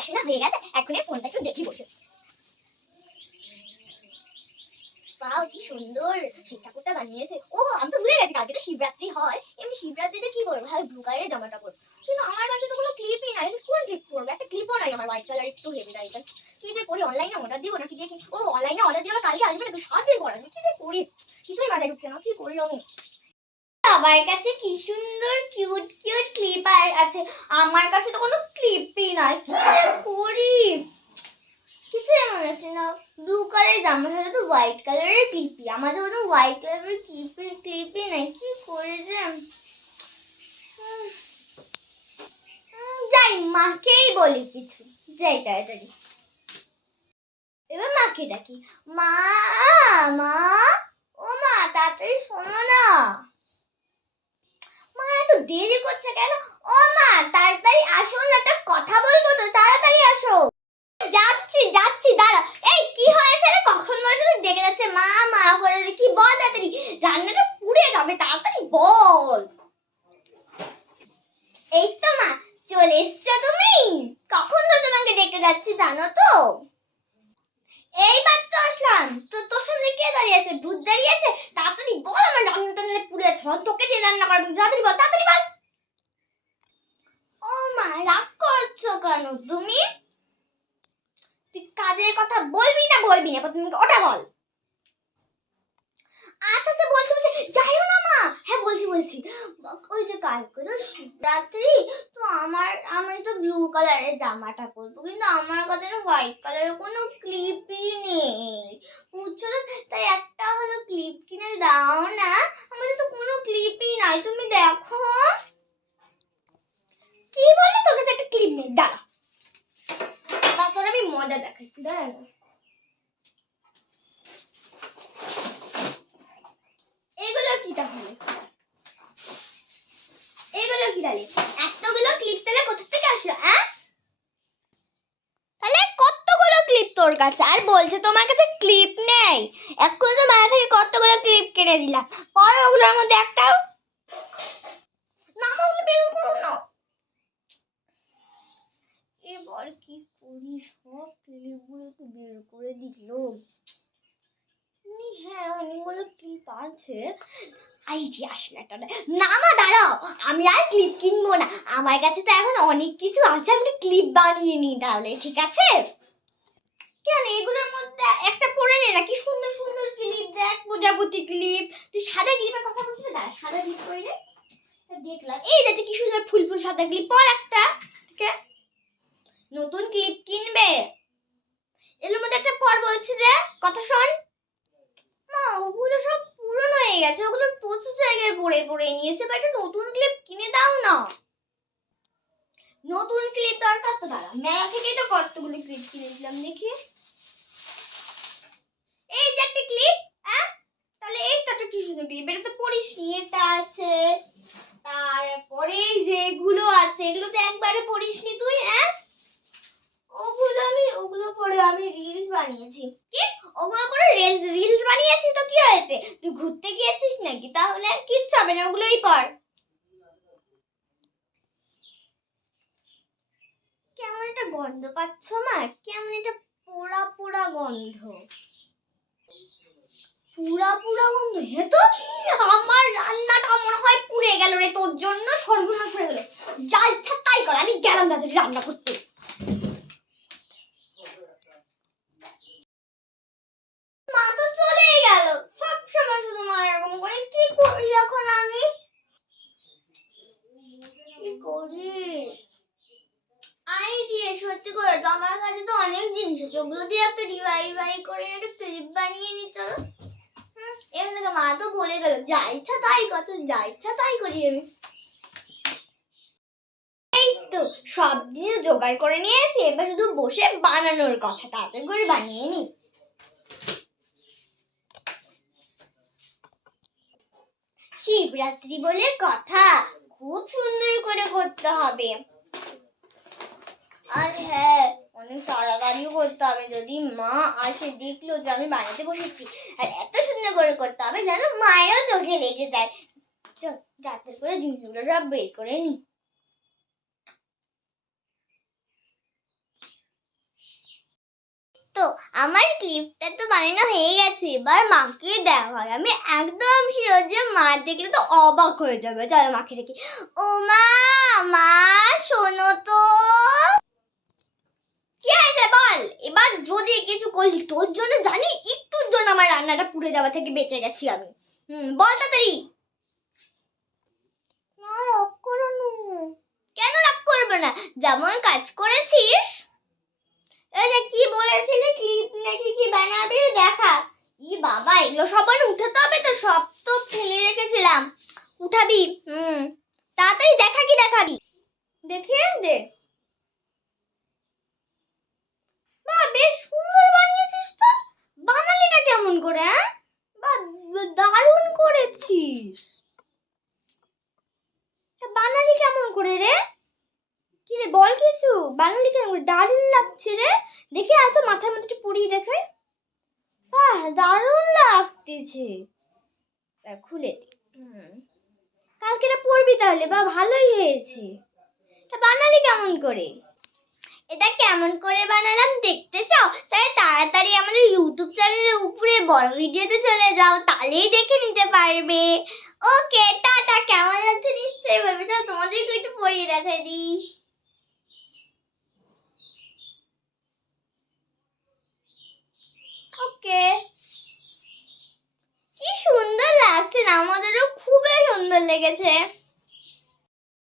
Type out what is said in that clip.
পড়াশোনা হয়ে গেছে, এখন ফোনটা একটু দেখি বসে। বাহ, কি সুন্দর শিব ঠাকুরটা বানিয়েছে। ও, আমি তো ভুলে গেছি কালকে তো শিবরাত্রি হয়। এমনি শিবরাত্রিতে কি করবো ভাই, ব্লু কালারের জামাটা পরবো, কিন্তু আমার কাছে তো কোনো ক্লিপই নাই। কোন ক্লিপ পরবো? একটা ক্লিপও নাই আমার, হোয়াইট কালার একটু হেভি টাইপের। কি যে করি, অনলাইনে অর্ডার দিব নাকি দেখি। ও, অনলাইনে অর্ডার দিয়ে কালকে আসবে নাকি, 7 দিন পর আসবে। কি যে করি, কিছুই মাথায় ঢুকছে না, কি করি আমি। সবার কাছে কি সুন্দর কিউট কিউট ক্লিপ আছে, আমার কাছে তো কোনো ক্লিপই নাই। কি যে করি, কিছুই মনে হচ্ছে না। ব্লু কালারের জামার সাথে তো হোয়াইট কালারের ক্লিপই, আমাদের কোনো হোয়াইট কালারের ক্লিপই নাই। কি করে যে যাই, মাকেই বলি কিছু। যাই তাড়াতাড়ি, এবার মাকে ডাকি। মা, মা, ও মা, তাড়াতাড়ি শোনো না। মা এত দেরি করছে কেন? ও মা, তাড়াতাড়ি আসো না, একটা কথা বলবো তো, তাড়াতাড়ি আসো। যাচ্ছি যাচ্ছি, দাঁড়া। এই কি হয়েছে রে, কখন বসে ডেকে যাচ্ছে মা মা করে? কি বল তাড়াতাড়ি, রান্নাটা পুড়ে যাবে, তাড়াতাড়ি বল। এই তো মা, চলে এসছো তুমি? কখন তো তোমাকে ডেকে যাচ্ছি জানো তো। এইবার তো আসলাম। তো তোর সামনে কে দাঁড়িয়ে আছে? ভূত দাঁড়িয়ে আছে? তাড়াতাড়ি বল, আমার রান্না টান্না পুড়ে আছে, তোকে দিয়ে রান্না করবো, তাড়াতাড়ি বল, তাড়াতাড়ি বল। ও মা, রাগ করছো কেন তুমি? তুই কাজের কথা বলবি না বলবি না, তুমি ওটা বল। আচ্ছা আচ্ছা, বলছি বলছি, যাইও না মা। হ্যাঁ বলছি বলছি, ওই যে কালকে তো শিবরাত্রি, তো আমি তো ব্লু কালারের জামাটা পরবো, কিন্তু আমার কাছে না হোয়াইট কালারের কোনো ক্লিপই নেই, বুঝছো তো? তাই একটা হলো ক্লিপ কিনে দাও না, আমাদের তো কোনো ক্লিপই নাই, তুমি দেখো। কি বলে তোর কাছে একটা ক্লিপ নেই? দাঁড়া, তারপর আমি মজা দেখাচ্ছি, দাঁড়া না। এগুলো কি তাহলে, এগুলো কি তাহলে? এতগুলো ক্লিপ তাহলে কোথা থেকে আসলো? তাহলে কতগুলো ক্লিপ তোর কাছে, আর বলছে তোমার কাছে ক্লিপ নেই? এখন তো মাথা থেকে কতগুলো ক্লিপ কিনে দিলাম, পরে ওগুলোর মধ্যে একটাও নামাগুলো বের করো না। এবার কি করি, সব ক্লিপগুলো তো বের করে দিল। হ্যাঁ, অনেকগুলো ক্লিপ আছে, আইডিয়া আসলে একটা। না মা দাঁড়াও, আমি আর ক্লিপ কিনবো না, আমার কাছে তো এখন অনেক কিছু আছে, আমি ক্লিপ বানিয়ে নিই তাহলে, ঠিক আছে? কেন, এগুলোর মধ্যে একটা পরে নে না, কি সুন্দর সুন্দর ক্লিপ, দেখ প্রজাপতি ক্লিপ। তুই সাদা ক্লিপের কথা বলছিস না, সাদা ক্লিপ কইলে দেখলাম, এই যে কি সুন্দর ফুল ফুল সাদা ক্লিপ, পর একটা। ঠিক আছে, নতুন ক্লিপ কিনবে, এর মধ্যে একটা পর বলছি যে, কথা শোন মা, ওগুলো সব পুরনো হয়ে গেছে, ওগুলো প্রচুর জায়গায় পড়ে পড়ে নিয়েছে, বা একটা নতুন ক্লিপ কিনে দাও না। নতুন ক্লিপ দরকার তো, দাঁড়া, মেলা থেকেই তো কতগুলো ক্লিপ কিনেছিলাম, দেখি। এই যে একটা ক্লিপ, তাহলে এই তো একটা কি সুন্দর ক্লিপ, এটা তো পড়িসনি, এটা আছে। তারপরে যেগুলো আছে এগুলো তো একবারে পড়িসনি তুই, ওগুলো পরে আমি রিলস বানিয়েছি। কি, ওগুলো পরে রিলস বানিয়েছি তো কি হয়েছে? তুই ঘুরতে গিয়েছিস নাকি? তাহলে আর কিচ্ছু হবে না, ওগুলোই পর। কেমন একটা গন্ধ পাচ্ছ মা, কেমন একটা পোড়া পোড়া গন্ধ, পুরা পুরা গন্ধ। হে তো, আমার রান্নাটা মনে হয় পুড়ে গেল রে, তোর জন্য সর্বনাশ হয়ে গেল। যা ইচ্ছা তাই কর, আমি গেলাম তাদের রান্না করতে। মা তো চলেই গেল, সবসময় শুধু মা এরকম করে, কি করি এখন আমি, কি করি? আইডিয়া, সত্যি করে তো আমার কাছে তো অনেক জিনিস আছে, ওগুলো দিয়ে একটা ডিআইওয়াই করে একটা ক্লিপ বানিয়ে নি, চলো। এমনি মা তো বলে গেল, যা ইচ্ছা তাই কর, যা ইচ্ছা তাই করি আমি। এই তো সব জিনিস জোগাড় করে নিয়েছি, এবার শুধু বসে বানানোর কথা, তাড়াতাড়ি করে বানিয়ে নি। শিবরাত্রি বলে কথা, খুব সুন্দর করে করতে হবে। আর হ্যাঁ, অনেক তাড়াতাড়িও করতে হবে, যদি মা আসে দেখলো যে আমি বানাতে বসেছি, আর এত সুন্দর করে করতে হবে যেন মায়েরও চোখে লেগে যায়। যাতে করে জিনিসগুলো সব বের করে নি। তো আমার ক্লিপটা তো বানানো হয়ে গেছে, এবার মাকে দেওয়া হয়। আমি একদম শিওর যে মা দেখলে তো অবাক হয়ে যাবে। চলো মাকে দেখি। ও মা, মা শোনো তো। কি হয়েছে বল? এবার যদি কিছু করলি তোর জন্য জানি একটুর জন্য আমার রান্নাটা পুড়ে যাওয়া থেকে বেঁচে গেছি আমি। বল তাড়াতাড়ি। না রাগ করো না। কেন রাগ করবে না? যেমন কাজ করেছিস। এই যে কি বলেছিলি ক্লিপ নাকি কি বানাবি দেখা। ই বাবা, এগুলো সবার উঠাতে হবে তো, সব তো ফেলে রেখেছিলাম। উঠাবি? তাড়াতাড়ি দেখা, কি দেখাবি? দেখিয়ে দে। বাহ, বেশ সুন্দর বানিয়েছিস তো। বানালিটা কেমন করে? হ্যাঁ, বাহ, দারুণ করেছিস। বানালি কেমন করে রে? কি রে বল কিছু। বানালি কেমন করে? দারুণ লাগছে রে। দেখে এত মাথার মধ্যে একটু পরিয়ে দেখে। বাহ, দারুণ লাগতেছে। খুলে দি। কালকে এটা পড়বি তাহলে। বা ভালোই হয়েছে। এটা বানালি কেমন করে? এটা কেমন করে বানালাম দেখতে চাও? তাহলে তাড়াতাড়ি আমাদের ইউটিউব চ্যানেলের উপরে বড় ভিডিওতে চলে যাও, তাহলেই দেখে নিতে পারবে। ওকে, টাটা। কেমন লাগছে নিশ্চয়ই বলবে। চলো তোমাদেরকে একটু পড়িয়ে দেখাই দিই। ওকে, কি সুন্দর লাগছে না? আমাদেরও খুবই সুন্দর লেগেছে।